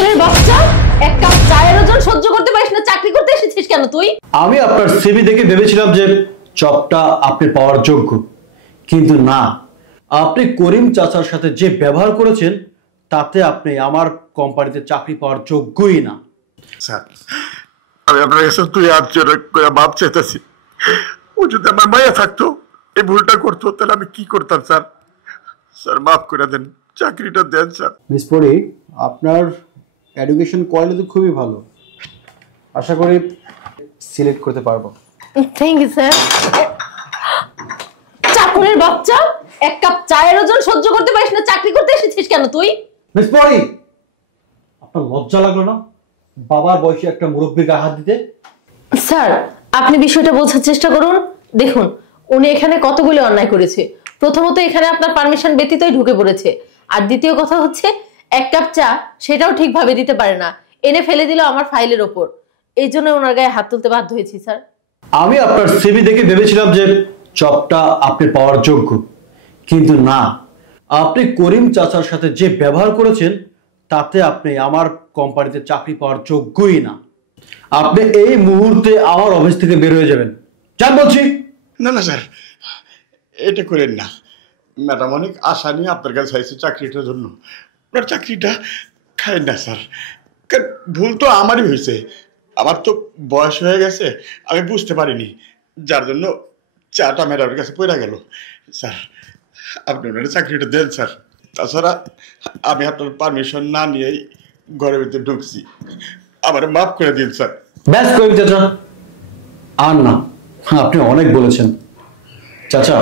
চাকরের বাচ্চা, এক কাপ চায়ের ওজন সহ্য করতে পারিস না, চাকরি করতে এসেছিস কেন তুই? আমি আপনার সিভি দেখে ভেবেছিলাম যে জবটা আপনি পাওয়ার যোগ্য, কিন্তু না, আপনি করিম চাচার সাথে যে ব্যবহার করেছেন তাতে আপনি আমার কোম্পানিতে চাকরি পাওয়ার যোগ্যই না। স্যার, আমি আপনার কাছে তুই আর জোরে করে মাপ চাইতেছি। ও যদি আমার মায়া থাকতো, এই ভুলটা করতো, তাহলে আমি কি করতাম স্যার? স্যার মাফ করে দেন, চাকরিটা দেন স্যার। মিস পরি, আপনার এডুকেশন কোয়ালিটি খুবই ভালো, আশা করি সিলেক্ট করতে পারবো। Thank you sir. চাকরের বাচ্চা, এক কাপ চায়ের ওজন সহ্য করতে পারিস না, চাকরি করতে এসেছিস কেন তুই? মিস পরি, আপনার লজ্জা লাগলো না বাবার বয়সে একটা মুরব্বীর গায়ে হাত দিতে? স্যার, আপনি বিষয়টা বোঝার চেষ্টা করুন। দেখুন, উনি এখানে কতগুলো অন্যায় করেছে। প্রথমত, এখানে আপনার পারমিশন ব্যতীতই ঢুকে পড়েছে। আর দ্বিতীয় কথা হচ্ছে, এক কাপ চা সেটাও ঠিকভাবে দিতে পারে না, এনে ফেলে দিল আমার ফাইলের ওপর। এই জন্য ওনার গায়ে হাত তুলতে বাধ্য হয়েছি স্যার। আমি আপনার সিভি দেখে ভেবেছিলাম যে জবটা আপনি পাওয়ার যোগ্য, কিন্তু না, আপনি করিম চাচার সাথে যে ব্যবহার করেছেন তাতে আপনি আমার কোম্পানিতে চাকরি পাওয়ার যোগ্যই না। আপনি এই মুহূর্তে আমার অফিস থেকে বের হয়ে যাবেন, যান বলছি। না না স্যার, এটা করেন না। ম্যাডাম অনেক আশা নিয়ে আপনার কাছে চাইছে চাকরিটার জন্য, আপনার চাকরিটা খায় না স্যার। ভুল তো আমারই হয়েছে, আমার তো বয়স হয়ে গেছে, আমি বুঝতে পারিনি, যার জন্য চাটা ম্যাডামের কাছে পড়ে গেল। স্যার, আপনি ওনার চাকরিটা দেন স্যার। তাছাড়া আমি আপনার পারমিশন না নিয়েই ঘরের ভিতরে ঢুকছি, আমার মাফ করে দিন স্যার। ব্যাস করিম চাচা, আর না, আপনি অনেক বলেছেন। চাচা,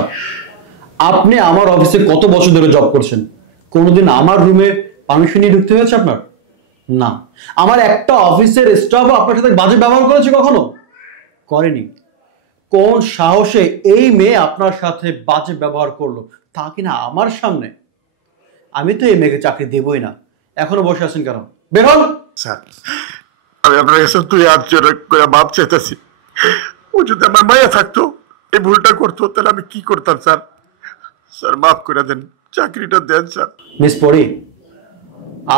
আপনি আমার অফিসে কত বছর ধরে জব করছেন, কোনোদিন আমার রুমে পারমিশন নিয়ে ঢুকতে হয়েছে আপনার? না। আমার একটা অফিসের স্টাফও আপনার সাথে বাজে ব্যবহার করেছে কখনো? করেনি। কোন সাহসে এই মেয়ে আপনার সাথে বাজে ব্যবহার করলো, তা কিনা আমার সামনে? আমি তো এই মেয়েকে চাকরি দেবই না। এখনো বসে আছেন কেন? বের হন। স্যার, আমি আপনার কাছে তুই আর জোরে করে মাপ চাইতেছি। ও যদি আমার মায়া থাকতো, এই ভুলটা করতো, তাহলে আমি কি করতাম স্যার? স্যার মাফ করে দেন, চাকরিটা দেন স্যার। মিস পরি,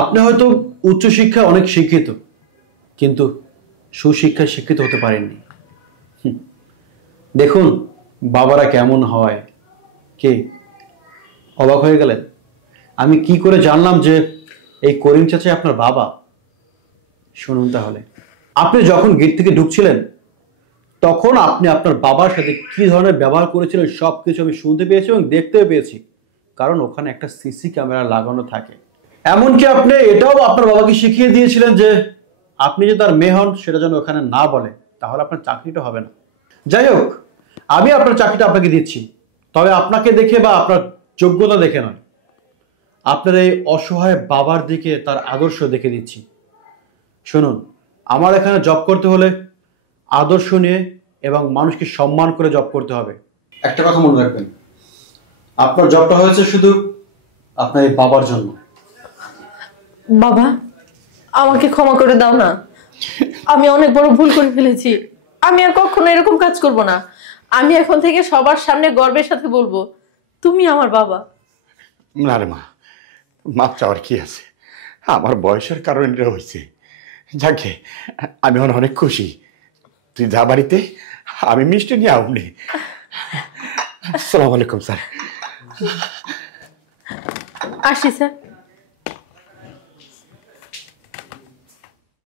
আপনি হয়তো উচ্চশিক্ষায় অনেক শিক্ষিত, কিন্তু সুশিক্ষায় শিক্ষিত হতে পারেননি। দেখুন বাবারা কেমন হয়। কে অবাক হয়ে গেলেন? আমি কি করে জানলাম যে এই করিম চাচা আপনার বাবা? শুনুন তাহলে, আপনি যখন গেট থেকে ঢুকছিলেন তখন আপনি আপনার বাবার সাথে কি ধরনের ব্যবহার করেছিলেন সবকিছু আমি শুনতে পেয়েছি এবং দেখতেও পেয়েছি, কারণ ওখানে একটা সিসি ক্যামেরা লাগানো থাকে। এমনকি আপনি এটাও আপনার বাবাকে শিখিয়ে দিয়েছিলেন যে আপনি যে তার মেয়ে হন সেটা যেন ওখানে না বলে, তাহলে আপনার চাকরিটা হবে না। যাই হোক, আমি আপনার চাকরিটা আপনাকে দিচ্ছি, তবে আপনাকে দেখে বা আপনার যোগ্যতা দেখে নয়, আপনার এই অসহায় বাবার দিকে তার আদর্শ দেখে দিচ্ছি। শুনুন, আমার এখানে জব করতে হলে আদর্শ নিয়ে এবং মানুষকে সম্মান করে জব করতে হবে। একটা কথা মনে রাখবেন, আপনার জবটা হয়েছে শুধু আপনার এই বাবার জন্য। বাবা, আমাকে ক্ষমা করে দাও না, আমি অনেক বড় ভুল করে ফেলেছি। আমি আর কখনো এরকম কাজ করব না। আমি এখন থেকে সবার সামনে গর্বের সাথে বলবো, তুমি আমার বাবা। না রে মা, মাপ চাওয়ার কি আছে? আমার বয়সের কারণে এটা হয়েছে। যাকে আমি অনেক খুশি। তুই যা বাড়িতে, আমি মিষ্টি নিয়ে আউনি। আসসালামু আলাইকুম স্যার। আসি স্যার।